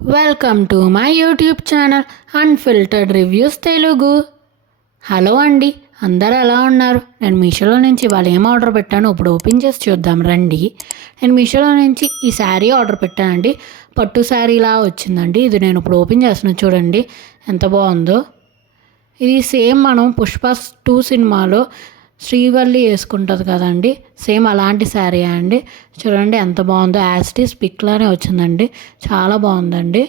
Welcome to my YouTube channel unfiltered reviews Telugu. Hello అండి, అందరూ ఎలా ఉన్నారు? నేను మీషోలో నుంచి ఇవాళ ఏం ఆర్డర్ పెట్టానో ఇప్పుడు ఓపెన్ చేసి చూద్దాం రండి. నేను మీషోలో నుంచి ఈ శారీ ఆర్డర్ పెట్టానండి. పట్టు శారీలా వచ్చిందండి. ఇది నేను ఇప్పుడు ఓపెన్ చేస్తున్నాను, చూడండి ఎంత బాగుందో. ఇది సేమ్ మనం పుష్ప 2 సినిమాలో శ్రీవల్లి వేసుకుంటుంది కదండి, సేమ్ అలాంటి శారీ అండి. చూడండి ఎంత బాగుందో, యాస్టీస్ పిక్లానే వచ్చిందండి, చాలా బాగుందండి.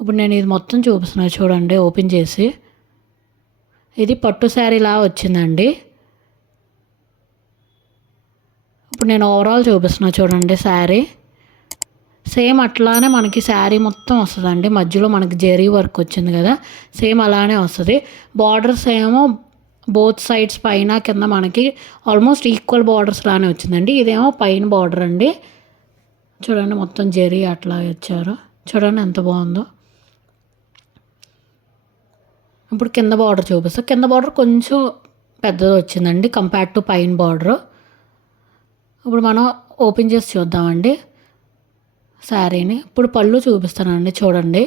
ఇప్పుడు నేను ఇది మొత్తం చూపిస్తున్నాను చూడండి ఓపెన్ చేసి. ఇది పట్టు శారీలా వచ్చిందండి. ఇప్పుడు నేను ఓవరాల్ చూపిస్తున్నా చూడండి శారీ. సేమ్ అట్లానే మనకి శారీ మొత్తం వస్తుందండి. మధ్యలో మనకి జెరీ వర్క్ వచ్చింది కదా, సేమ్ అలానే వస్తుంది. బార్డర్స్ ఏమో బోత్ సైడ్స్ పైన కింద మనకి ఆల్మోస్ట్ ఈక్వల్ బార్డర్స్ లానే వచ్చిందండి. ఇదేమో పైన బార్డర్ అండి. చూడండి మొత్తం జెరీ అట్లా ఇచ్చారు, చూడండి ఎంత బాగుందో. ఇప్పుడు కింద బార్డర్ చూపిస్తా. కింద బార్డర్ కొంచెం పెద్దది వచ్చిందండి కంపేర్ టు పైన బార్డర్. ఇప్పుడు మనం ఓపెన్ చేసి చూద్దామండి శారీని. ఇప్పుడు పళ్ళు చూపిస్తానండి చూడండి.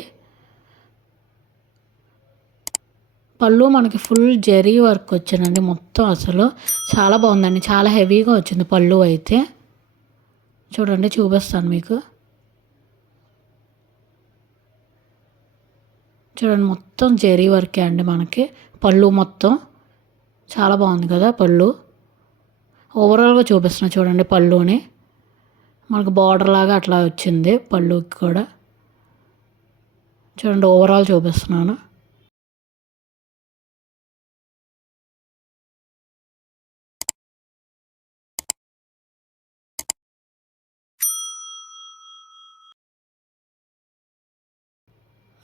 పళ్ళు మనకి ఫుల్ జెరీ వర్క్ వచ్చిందండి మొత్తం, అసలు చాలా బాగుందండి. చాలా హెవీగా వచ్చింది పళ్ళు అయితే. చూడండి చూపిస్తాను మీకు. చూడండి మొత్తం జెరీ వర్కే అండి మనకి పళ్ళు మొత్తం. చాలా బాగుంది కదా పళ్ళు. ఓవరాల్గా చూపిస్తున్నా చూడండి పళ్ళుని. మనకు బార్డర్ లాగా అట్లా వచ్చింది పళ్ళుకి కూడా. చూడండి ఓవరాల్ చూపిస్తున్నాను.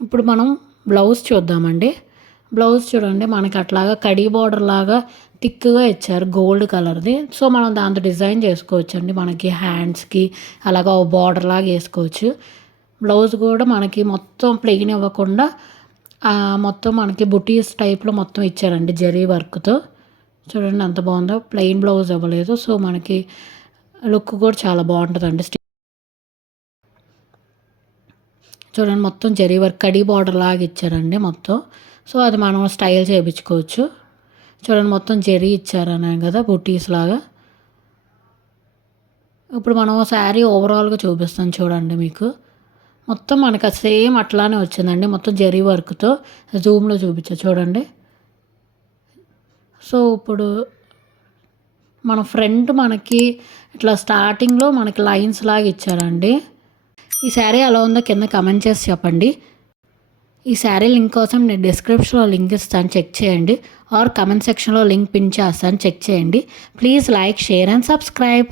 ఇప్పుడు మనం బ్లౌజ్ చూద్దామండి. బ్లౌజ్ చూడండి మనకి అట్లాగా కడీ బార్డర్ లాగా థిక్గా ఇచ్చారు, గోల్డ్ కలర్ది. సో మనం దాంతో డిజైన్ చేసుకోవచ్చు అండి. మనకి హ్యాండ్స్కి అలాగా బార్డర్ లాగా వేసుకోవచ్చు. బ్లౌజ్ కూడా మనకి మొత్తం ప్లెయిన్ ఇవ్వకుండా మొత్తం మనకి బుటీస్ టైప్లో మొత్తం ఇచ్చారండి జరీ వర్క్తో. చూడండి ఎంత బాగుందో. ప్లెయిన్ బ్లౌజ్ ఇవ్వలేదు, సో మనకి లుక్ కూడా చాలా బాగుంటుందండి. చూడండి మొత్తం జరీ వర్క్ కడీ బార్డర్ లాగా ఇచ్చారండి మొత్తం. సో అది మనం స్టైల్ చేయించుకోవచ్చు. చూడండి మొత్తం జరీ ఇచ్చారనే కదా బుటీస్ లాగా. ఇప్పుడు మనం శారీ ఓవరాల్గా చూపిస్తాం చూడండి మీకు. మొత్తం మనకి సేమ్ అట్లానే వచ్చిందండి, మొత్తం జరీ వర్క్తో. జూమ్లో చూపించా చూడండి. సో ఇప్పుడు మన ఫ్రంట్ మనకి ఇట్లా స్టార్టింగ్లో మనకి లైన్స్ లాగా ఇచ్చారండి. ఈ శారీ ఎలా ఉందో కింద కమెంట్ చేసి చెప్పండి. ఈ శారీ లింక్ కోసం నేను డిస్క్రిప్షన్లో లింక్ ఇస్తాను, చెక్ చేయండి. ఆర్ కమెంట్ సెక్షన్లో లింక్ పిన్ చేస్తాను, చెక్ చేయండి. Please like, share and subscribe.